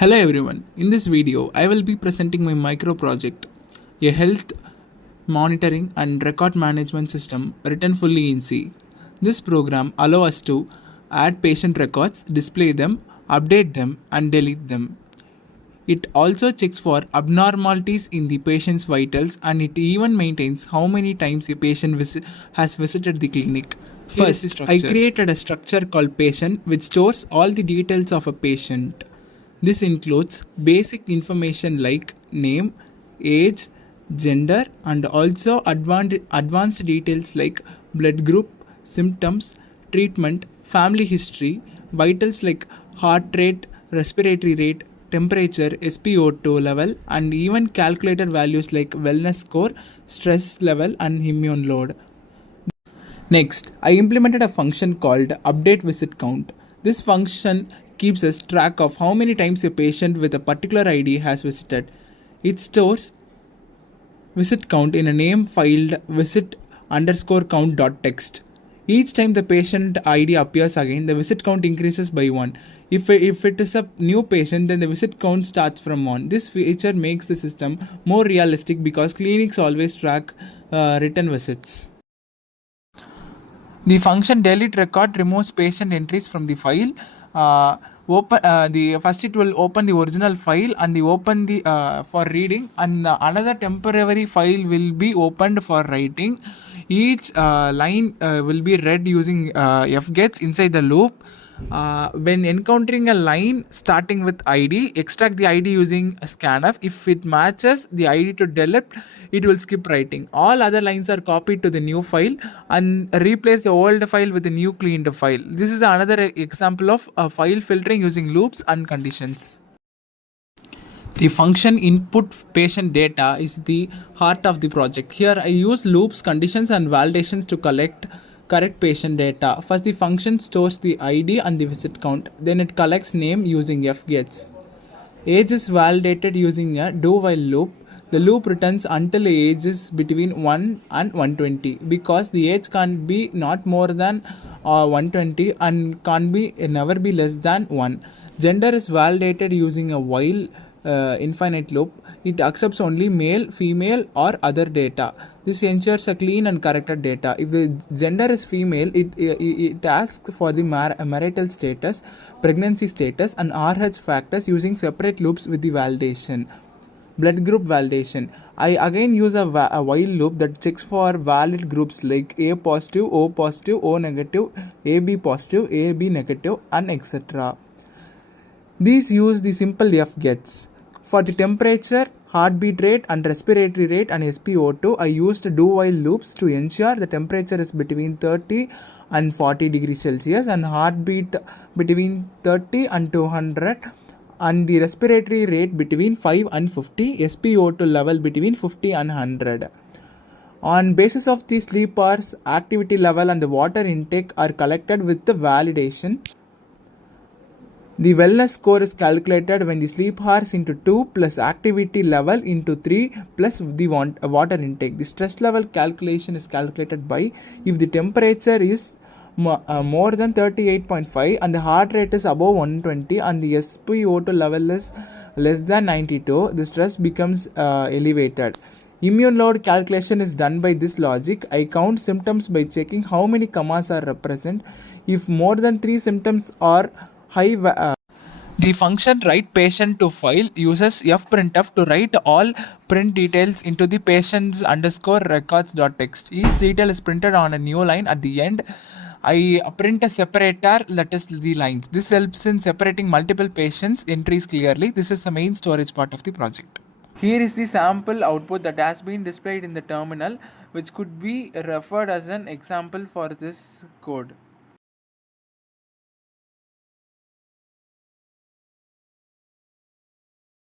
Hello everyone, in this video I will be presenting my micro project, a health monitoring and record management system written fully in C. This program allows us to add patient records, display them, update them and delete them. It also checks for abnormalities in the patient's vitals and it even maintains how many times a patient has visited the clinic. First, I created a structure called patient which stores all the details of a patient. This includes basic information like name, age, gender, and also advanced details like blood group, symptoms, treatment, family history, vitals like heart rate, respiratory rate, temperature, SpO2 level, and even calculated values like wellness score, stress level, and immune load. Next, I implemented a function called update visit count. This function keeps us track of how many times a patient with a particular ID has visited. It stores visit count in a name filed visit_count.txt. Each time the patient ID appears again, the visit count increases by 1. If it is a new patient, then the visit count starts from 1. This feature makes the system more realistic because clinics always track written visits. The function delete record removes patient entries from the file. First it will open the original file and open the for reading, and another temporary file will be opened for writing. Each line will be read using fgets inside the loop. When encountering a line starting with ID, extract the ID using scanf. If it matches the ID to delete, it will skip writing. All other lines are copied to the new file and replace the old file with the new cleaned file. This is another example of file filtering using loops and conditions. The function input patient data is the heart of the project. Here I use loops, conditions and validations to collect correct patient data. First the function stores the ID and the visit count. Then it collects name using fgets. Age is validated using a do while loop. The loop returns until the age is between 1 and 120 because the age can't be not more than 120 and can't be never be less than 1. Gender is validated using a while infinite loop. It accepts only male, female or other data. This ensures a clean and corrected data. If the gender is female, it asks for the marital status, pregnancy status and RH factors using separate loops with the validation. Blood group validation. I again use a while loop that checks for valid groups like A positive, O negative, AB positive, AB negative and etc. These use the simple fgets. For the temperature, heartbeat rate and respiratory rate and SpO2, I used do while loops to ensure the temperature is between 30 and 40 degrees Celsius and heartbeat between 30 and 200 and the respiratory rate between 5 and 50, SpO2 level between 50 and 100. On basis of the sleep hours, activity level and the water intake are collected with the validation. The wellness score is calculated when the sleep hours into 2 plus activity level into 3 plus the water intake. The stress level calculation is calculated by if the temperature is more than 38.5 and the heart rate is above 120 and the SpO2 level is less than 92, the stress becomes elevated. Immune load calculation is done by this logic. I count symptoms by checking how many commas are represent. If more than 3 symptoms are high, the function write patient to file uses fprintf to write all print details into the patient's underscore records.txt. Each detail is printed on a new line. At the end, I print a separator that is the lines. This helps in separating multiple patients' entries clearly. This is the main storage part of the project. Here is the sample output that has been displayed in the terminal, which could be referred as an example for this code.